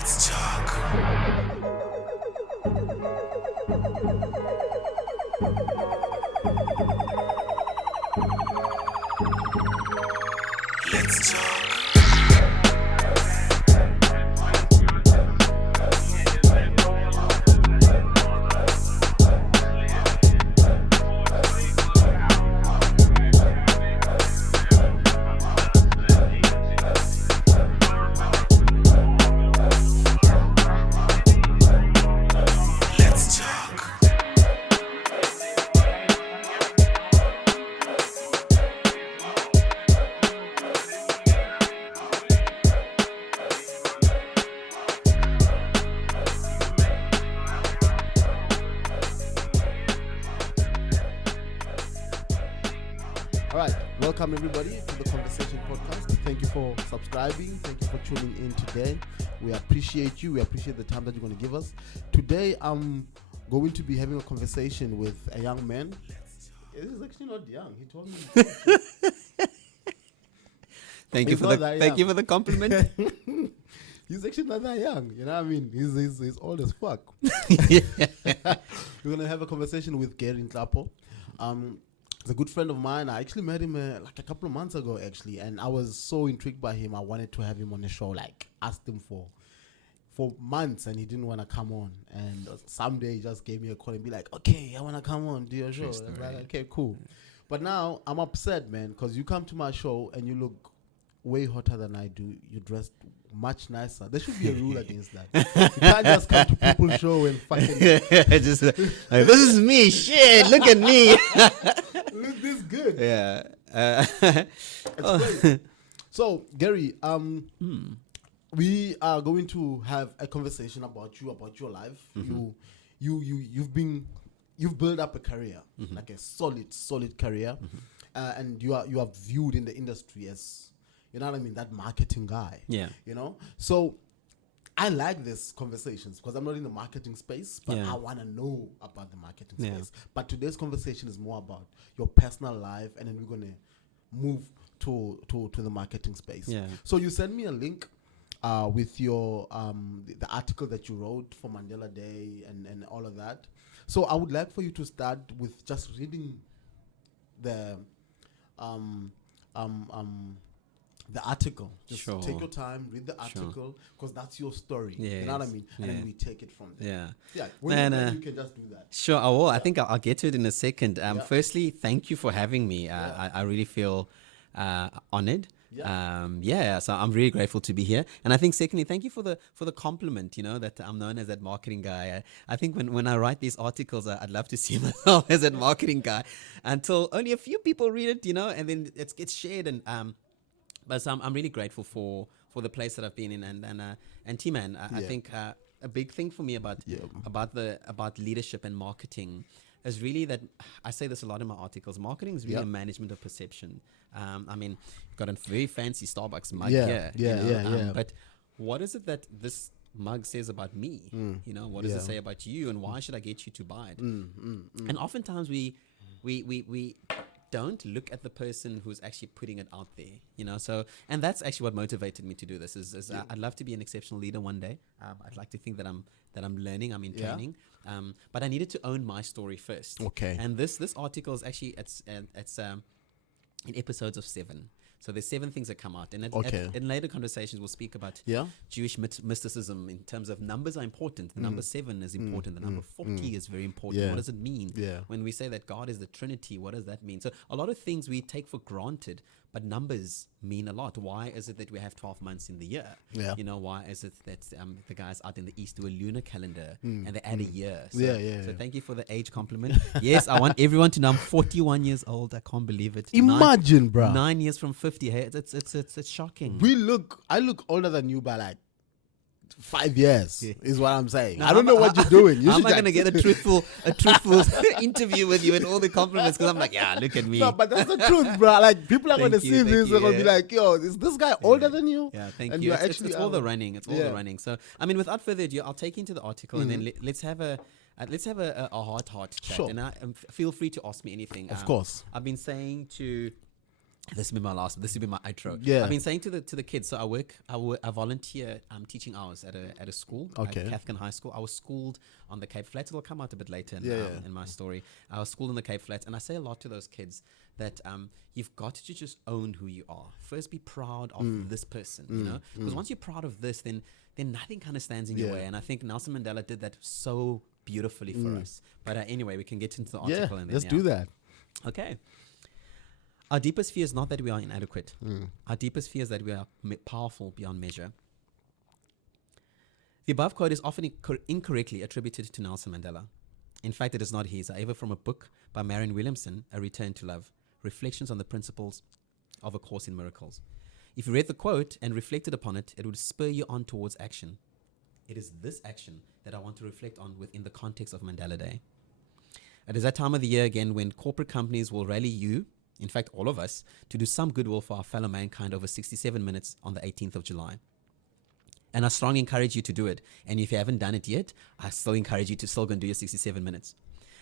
Let's talk. Let's talk. Let's talk. All right, welcome everybody to the Conversation Podcast. Thank you for subscribing. Thank you for tuning in today. We appreciate you. We appreciate the time that you're going to give us. Today, I'm going to be having a conversation with a young man. He's actually not young. He told me. Thank you He's for not the that thank you young. for the compliment. He's actually not that young. You know what I mean? He's old as fuck. We're going to have a conversation with Gerry Nhlapo. He's a good friend of mine. I actually met him like a couple of months ago, actually, and I was so intrigued by him. I wanted to have him on the show. Like, asked him for months, and he didn't want to come on. And someday he just gave me a call and be like, "Okay, I want to come on, do your show." story. I was like, "Okay, cool." But now I'm upset, man, because you come to my show and you look way hotter than I do. You dressed much nicer. There should be a rule against that. You can't just come to people's show and fucking Just like, this is me. Shit, look at me. look this good. Yeah. It's great. So, Gerry, we are going to have a conversation about you, about your life. You've built up a career, like a solid career, and you are viewed in the industry as, you know what I mean, that marketing guy. Yeah. You know, so I like these conversations because I'm not in the marketing space, but Yeah. I want to know about the marketing Yeah. space. But today's conversation is more about your personal life, and then we're gonna move to the marketing space. Yeah. So you sent me a link with your the article that you wrote for Mandela Day and all of that. So I would like for you to start with just reading the article. Just Sure. take your time, read the article, because that's your story. You Yes. know what I mean? And Yeah. then we take it from there. Yeah. Yeah. When Man, you're ready, you can just do that. Sure, I will. I think I'll get to it in a second. Yeah. Firstly, thank you for having me. Yeah. I really feel honored. Yeah. So I'm really grateful to be here. And I think secondly, thank you for the compliment, you know, that I'm known as that marketing guy. I think when I write these articles, I'd love to see myself as that marketing guy until only a few people read it, you know, and then it gets shared. And but so I'm really grateful for the place that I've been in. And T-Man, I think a big thing for me about leadership and marketing is really that I say this a lot in my articles. Marketing is really a management of perception. I mean, you've got a very fancy Starbucks mug here. You know? But what is it that this mug says about me? You know, what does it say about you, and why should I get you to buy it? And oftentimes we don't look at the person who's actually putting it out there, you know. So, and that's actually what motivated me to do this. I'd love to be an exceptional leader one day. I'd like to think that I'm learning. I'm in training. But I needed to own my story first. Okay. And this article is actually it's in episodes of 7. So there's 7 things that come out, and in later conversations we'll speak about Jewish mysticism in terms of numbers are important. The number 7 is important. The number 40 is very important. What does it mean? When we say that God is the Trinity, what does that mean? So a lot of things we take for granted, but numbers mean a lot. Why is it that we have 12 months in the year? You know, why is it that the guys out in the East do a lunar calendar and they add a year? So thank you for the age compliment. Yes, I want everyone to know I'm 41 years old. I can't believe it. Imagine, bro. 9 years from 50. Hey, it's shocking. I look older than you by like 5 years is what I'm saying. No, I don't know what you're doing. How am I going to get a truthful interview with you and all the compliments? Because I'm like, yeah, look at me. No, but that's the truth, bro. Like, people are going to Thank see you, this. thank They're you, going to be yeah. like, yo, is this guy older than you? Yeah, thank And you. you're It's actually, all the running. It's all the yeah. running. So, I mean, without further ado, I'll take you into the article and then let's have a heart chat. Sure. And feel free to ask me anything. Of course. I've been saying to This will be my last. This will be my outro. Yeah. I've been saying to the kids. So I volunteer teaching hours at a school. Okay. At Cathkin High School. I was schooled on the Cape Flats. It'll come out a bit later in my story. I was schooled on the Cape Flats, and I say a lot to those kids that you've got to just own who you are. First, be proud of this person. You know, because once you're proud of this, then nothing kind of stands in your way. And I think Nelson Mandela did that so beautifully for us. But anyway, we can get into the article. Yeah, And then, let's do that. Okay. Our deepest fear is not that we are inadequate. Our deepest fear is that we are powerful beyond measure. The above quote is often incorrectly attributed to Nelson Mandela. In fact, it is not his, however, from a book by Marion Williamson, A Return to Love, Reflections on the Principles of A Course in Miracles. If you read the quote and reflected upon it, it would spur you on towards action. It is this action that I want to reflect on within the context of Mandela Day. It is that time of the year again when corporate companies will rally you, in fact all of us, to do some goodwill for our fellow mankind over 67 minutes on the 18th of July. And I strongly encourage you to do it. And if you haven't done it yet, I still encourage you to still go and do your 67 minutes.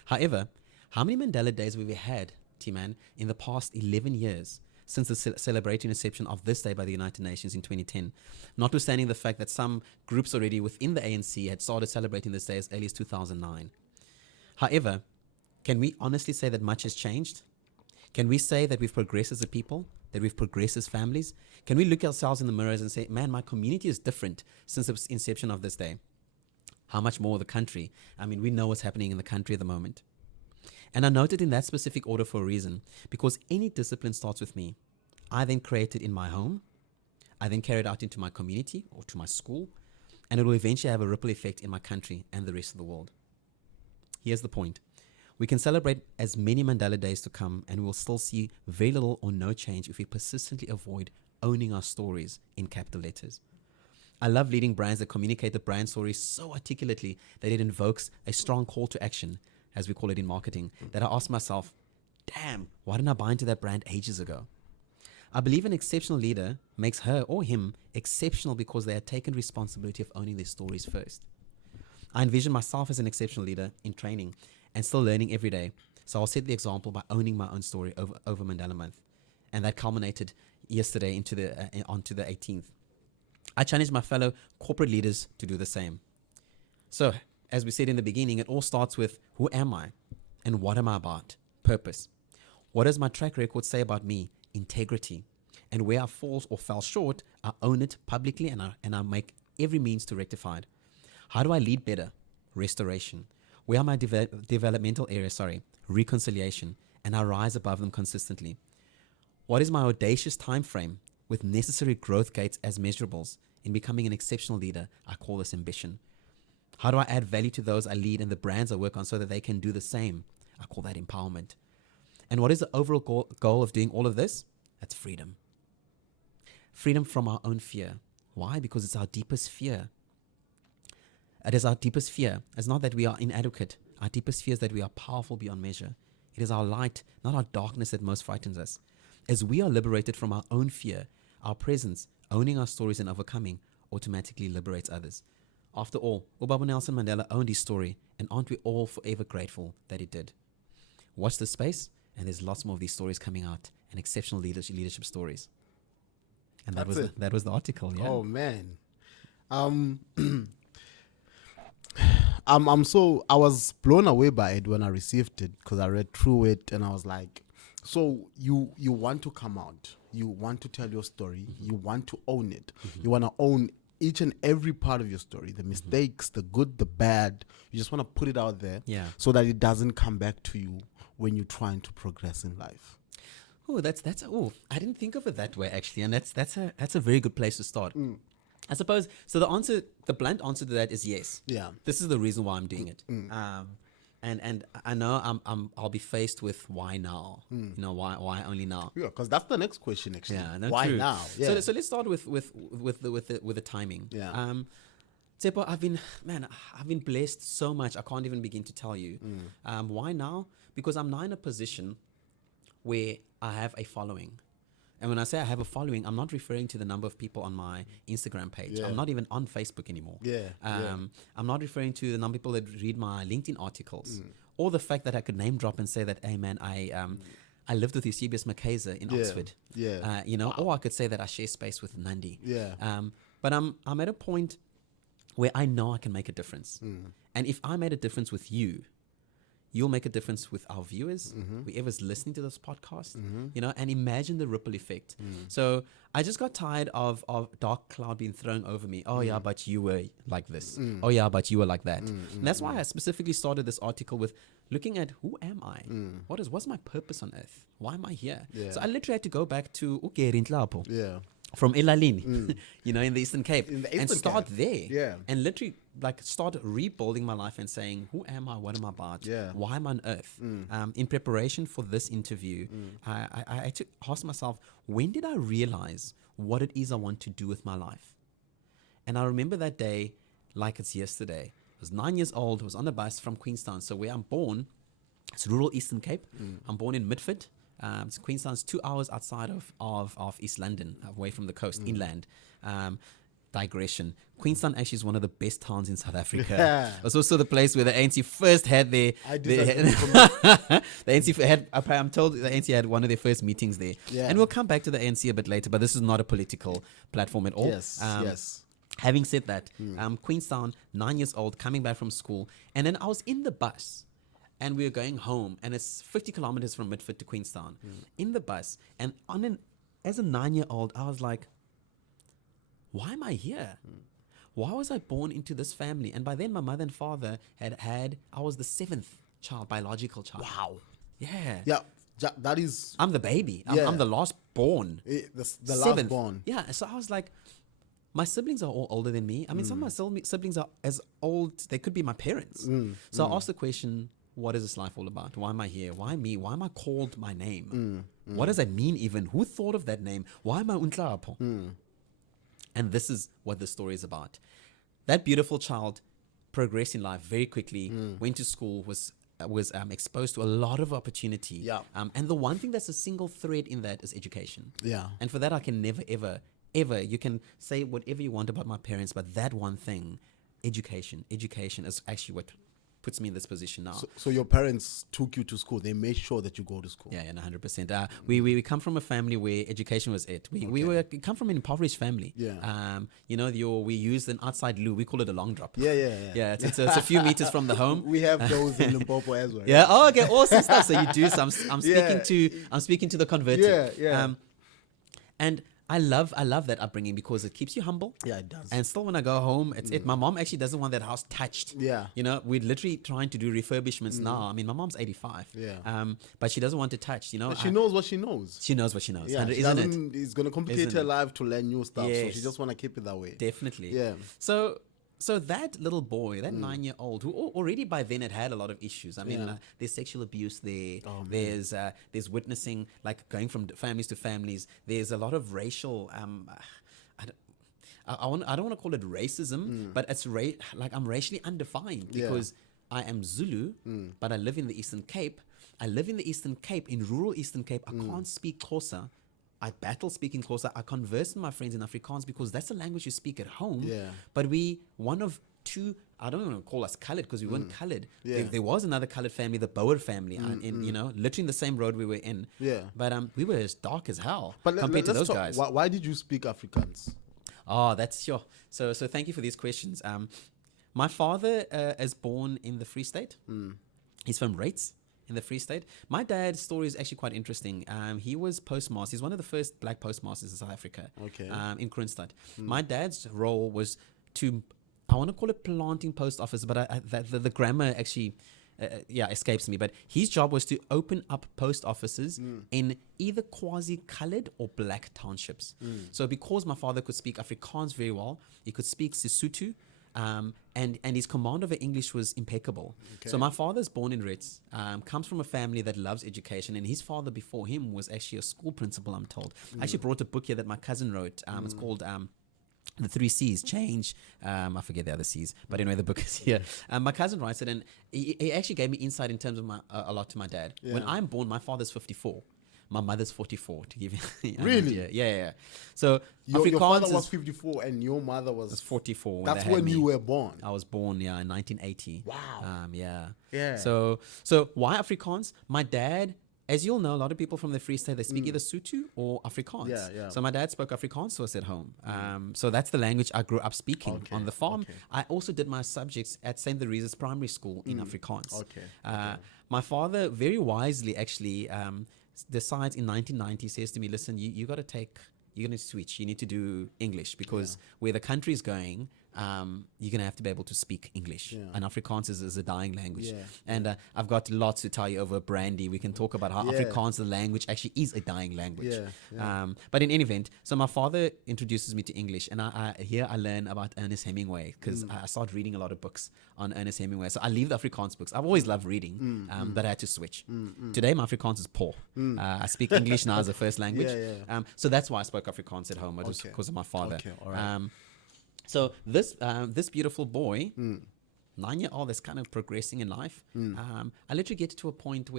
However, how many Mandela Days have we had, T-Man, in the past 11 years since the celebrating inception of this day by the United Nations in 2010? Notwithstanding the fact that some groups already within the ANC had started celebrating this day as early as 2009. However, can we honestly say that much has changed? Can we say that we've progressed as a people, that we've progressed as families? Can we look ourselves in the mirrors and say, man, my community is different since the inception of this day? How much more the country? I mean, we know what's happening in the country at the moment. And I noted in that specific order for a reason, because any discipline starts with me. I then create it in my home. I then carry it out into my community or to my school, and it will eventually have a ripple effect in my country and the rest of the world. Here's the point. We can celebrate as many Mandela Days to come, and we will still see very little or no change if we persistently avoid owning our stories in capital letters. I love leading brands that communicate the brand story so articulately that it invokes a strong call to action, as we call it in marketing, that I ask myself, damn, why didn't I buy into that brand ages ago? I believe an exceptional leader makes her or him exceptional because they have taken responsibility of owning their stories first. I envision myself as an exceptional leader in training and still learning every day. So I'll set the example by owning my own story over Mandela Month. And that culminated yesterday onto the 18th. I challenge my fellow corporate leaders to do the same. So, as we said in the beginning, it all starts with who am I and what am I about? Purpose. What does my track record say about me? Integrity. And where I fall or fell short, I own it publicly and I make every means to rectify it. How do I lead better? Restoration. Where are my developmental areas? Reconciliation. And I rise above them consistently. What is my audacious time frame with necessary growth gates as measurables? In becoming an exceptional leader, I call this ambition. How do I add value to those I lead and the brands I work on so that they can do the same? I call that empowerment. And what is the overall goal of doing all of this? That's freedom. Freedom from our own fear. Why? Because it's our deepest fear. It is our deepest fear. It's not that we are inadequate. Our deepest fear is that we are powerful beyond measure. It is our light, not our darkness, that most frightens us. As we are liberated from our own fear, our presence, owning our stories and overcoming, automatically liberates others. After all, Ubaba Nelson Mandela owned his story, and aren't we all forever grateful that he did? Watch this space, and there's lots more of these stories coming out, and exceptional leadership stories. And that was the article. Yeah. Oh man. I was blown away by it when I received it, because I read through it and I was like, so you want to come out, you want to tell your story, you want to own it, you want to own each and every part of your story, the mistakes, the good, the bad. You just want to put it out there, so that it doesn't come back to you when you're trying to progress in life. Oh, I didn't think of it that way actually, and that's a very good place to start. I suppose so. The blunt answer to that is yes. Yeah. This is the reason why I'm doing it. And I know I'll be faced with why now. You know, why only now? Yeah, because that's the next question actually. Yeah, no, why true. now? Yeah. So let's start with the timing. Yeah. Tsepo, I've been blessed so much. I can't even begin to tell you. Why now? Because I'm now in a position where I have a following. And when I say I have a following, I'm not referring to the number of people on my Instagram page. Yeah. I'm not even on Facebook anymore. Yeah. I'm not referring to the number of people that read my LinkedIn articles, or the fact that I could name drop and say that, hey man, I lived with Eusebius Mackenzie in Oxford. Yeah. You know, or I could say that I share space with Nandi. Yeah. But I'm at a point where I know I can make a difference. And if I made a difference with you, you'll make a difference with our viewers, whoever's listening to this podcast, you know, and imagine the ripple effect. So I just got tired of dark cloud being thrown over me. Oh yeah, but you were like this. Oh yeah, but you were like that. And that's why I specifically started this article with looking at who am I? What's my purpose on earth? Why am I here? Yeah. So I literally had to go back to Gerry Nhlapo. Yeah. From Elalini, you know, in the Eastern Cape, In the and Eastern start Cape. there, Yeah. and literally like start rebuilding my life and saying, who am I? What am I about? Yeah. Why am I on earth? In preparation for this interview, I had to ask myself, when did I realize what it is I want to do with my life? And I remember that day like it's yesterday. I was 9 years old, I was on a bus from Queenstown. So where I'm born, it's rural Eastern Cape. I'm born in Midford. Queenstown's 2 hours outside of East London, away from the coast, inland. Digression. Queenstown actually is one of the best towns in South Africa. It was also the place where the ANC first had their... the ANC had, I'm told the ANC had one of their first meetings there. Yeah. And we'll come back to the ANC a bit later, but this is not a political platform at all. Yes. Having said that, Queenstown, 9 years old, coming back from school, and then I was in the bus. And we were going home, and it's 50 kilometers from Midford to Queenstown. In the bus, and as a 9-year-old, I was like, why am I here? Why was I born into this family? And by then, my mother and father I was the 7th child, biological child. Wow. Yeah. Yeah. That is I'm the baby. Yeah. I'm the last born. the last Seventh. born. Yeah. So I was like, my siblings are all older than me. I mean, some of my siblings are as old, they could be my parents. So I asked the question, what is this life all about? Why am I here? Why me? Why am I called my name? What does that mean even? Who thought of that name? Why am I Nhlapo? And this is what the story is about. That beautiful child progressed in life very quickly, went to school, was exposed to a lot of opportunity. Yeah. And the one thing that's a single thread in that is education. Yeah. And for that, I can never, ever, you can say whatever you want about my parents, but that one thing, education is actually what puts me in this position now. So your parents took you to school. They made sure that you go to school. Yeah, 100%. We come from a family where education was it. We come from an impoverished family. Yeah. You know, we used an outside loo. We call it a long drop. Yeah. Yeah, it's a few meters from the home. We have those in Limpopo as well. Yeah. Oh, okay. Awesome stuff. So you do. So I'm speaking to the converted. Yeah. And I love that upbringing because it keeps you humble. Yeah, it does. And still, when I go home, it's it. My mom actually doesn't want that house touched. Yeah. You know, we're literally trying to do refurbishments now. I mean, my mom's 85. Yeah. But she doesn't want it touched. You know, She knows what she knows. She knows what she knows. Yeah, And she isn't doesn't, it? it's going to complicate Isn't her it? life to learn new stuff. So Yes. she just want to keep it that way. Definitely. Yeah. So that little boy, that 9-year-old, who already by then had a lot of issues. I mean, Yeah. there's sexual abuse there. Oh, man. There's witnessing, like going from families to families. There's a lot of racial. I don't want to call it racism, but it's like I'm racially undefined Yeah. because I am Zulu, but I live in the Eastern Cape. I live in the Eastern Cape, in rural Eastern Cape. I can't speak Xhosa. I battle speaking Xhosa. I converse with my friends in Afrikaans because that's the language you speak at home. Yeah. But one of two, I don't want to call us colored because we weren't colored. Yeah. There was another colored family, the Boer family, you know, literally in the same road we were in. Yeah. But we were as dark as hell But compared to let's those talk, guys. Why did you speak Afrikaans? Oh, that's sure. So thank you for these questions. My father is born in the Free State. He's from Rates in the Free State. My dad's story is actually quite interesting. He was postmaster. He's one of the first black postmasters in South Africa. Okay. In Kroonstad. My dad's role was to, I want to call it planting post office, but the grammar actually escapes me. But his job was to open up post offices in either quasi-colored or black townships. So because my father could speak Afrikaans very well, he could speak Sesotho, and his command over English was impeccable. Okay. So my father's born in Reds, comes from a family that loves education, and his father before him was actually a school principal, I'm told. I actually brought a book here that my cousin wrote. It's called The 3 C's, change. I forget the other C's, but anyway, the book is here. My cousin writes it, and he actually gave me insight in terms of a lot to my dad. Yeah. When I'm born, my father's 54. My mother's 44, to give you an Really? idea. Yeah. So Your Afrikaans father is was 54 and your mother was 44. That's they had when me. you were born. I was born, in 1980. Wow. Yeah. Yeah. So why Afrikaans? My dad as you'll know, a lot of people from the Free State, they speak either Sotho or Afrikaans. Yeah. So my dad spoke Afrikaans to us at home. So that's the language I grew up speaking Okay, on the farm. okay. I also did my subjects at St. Theresa's Primary School in Afrikaans. Okay, My father very wisely actually decides in 1990, says to me, listen, you're going to switch. You need to do English because where the country is going, you're going to have to be able to speak English. Yeah. And Afrikaans is a dying language. Yeah. And I've got lots to tell you over brandy. We can talk about how Yeah. Afrikaans, the language, actually is a dying language. Yeah. But in any event, so my father introduces me to English. And here I learn about Ernest Hemingway because I start reading a lot of books on Ernest Hemingway. So I leave the Afrikaans books. I've always loved reading, but I had to switch. Today, my Afrikaans is poor. I speak English now as a first language. Yeah. So that's why I spoke Afrikaans at home, just because of my father. Okay, all right. So this beautiful boy, 9-year-old, that's kind of progressing in life. I literally get to a point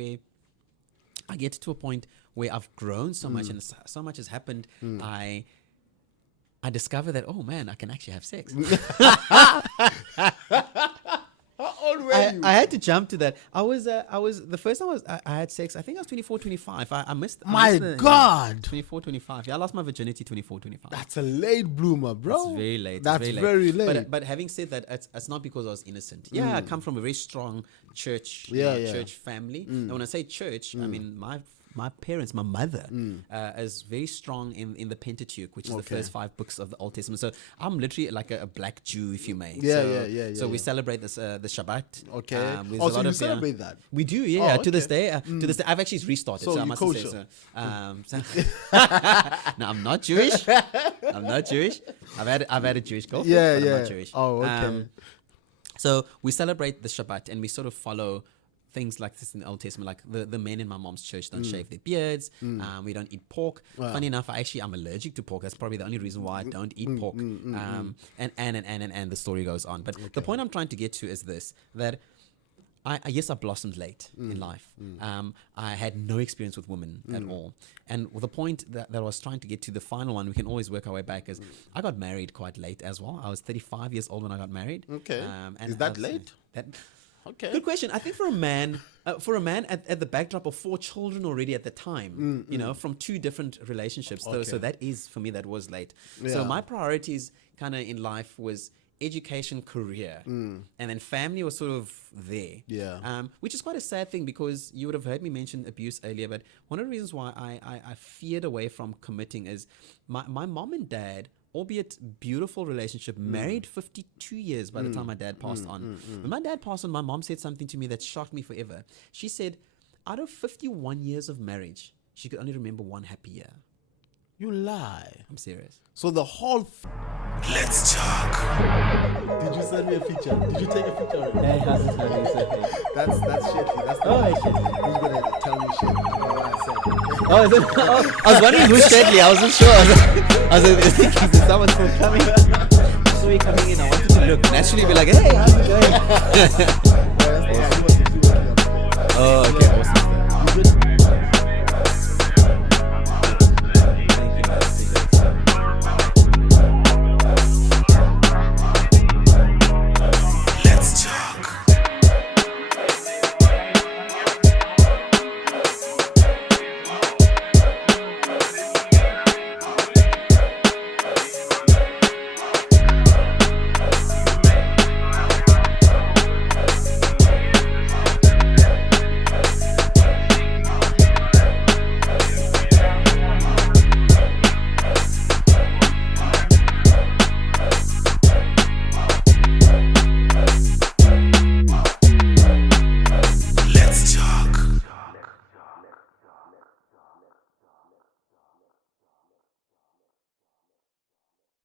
where I've grown so much and so much has happened. I discover that, oh man, I can actually have sex. How old were you? I had to jump to that. I was the first time I had sex, I think I was 24, 25. I missed. My God. 24, 25. Yeah, I lost my virginity 24, 25. That's a late bloomer, bro. It's very late. That's it's very late. But having said that, it's not because I was innocent. Yeah, I come from a very strong church, church family. And when I say church, I mean my parents, my mother, is very strong in the Pentateuch, which is the first 5 books of the Old Testament. So I'm literally like a black Jew, if you may. So we celebrate this the Shabbat. Okay. With So you celebrate that? We do, to this day. To this day, I've actually restarted. So I you must say kosher? no, I'm not Jewish. I've had a Jewish girlfriend. but I'm not Jewish. Oh, okay. So we celebrate the Shabbat and we sort of follow things like this in the Old Testament, like the men in my mom's church don't shave their beards. We don't eat pork. Funny enough, I'm allergic to pork. That's probably the only reason why I don't eat pork. And the story goes on. But the point I'm trying to get to is this, that I blossomed late in life. I had no experience with women at all. And the point that I was trying to get to, the final one, we can always work our way back, is I got married quite late as well. I was 35 years old when I got married. Okay. And Is that late? Okay. Good question. I think for a man at the backdrop of 4 children already at the time, from 2 different relationships. So that is, for me, that was late. So my priorities kind of in life was education, career, and then family was sort of there. Yeah. Which is quite a sad thing, because you would have heard me mention abuse earlier, but one of the reasons why I feared away from committing is my mom and dad, albeit beautiful relationship, married 52 years by the time my dad passed on. When my dad passed on, my mom said something to me that shocked me forever. She said, out of 51 years of marriage, she could only remember 1 happy year. You lie. I'm serious. So the whole... Let's talk. Did you send me a picture? Did you take a picture of it? Hey, how's it going? That's shitty. That's Who's going to tell me shit? I don't know what I said. Oh, is it? Oh, I was wondering who's Shedley. I wasn't sure. I was thinking, is someone still coming? I saw you coming in. I wanted to look. Naturally, be like, hey, how's it going? Oh, okay, awesome.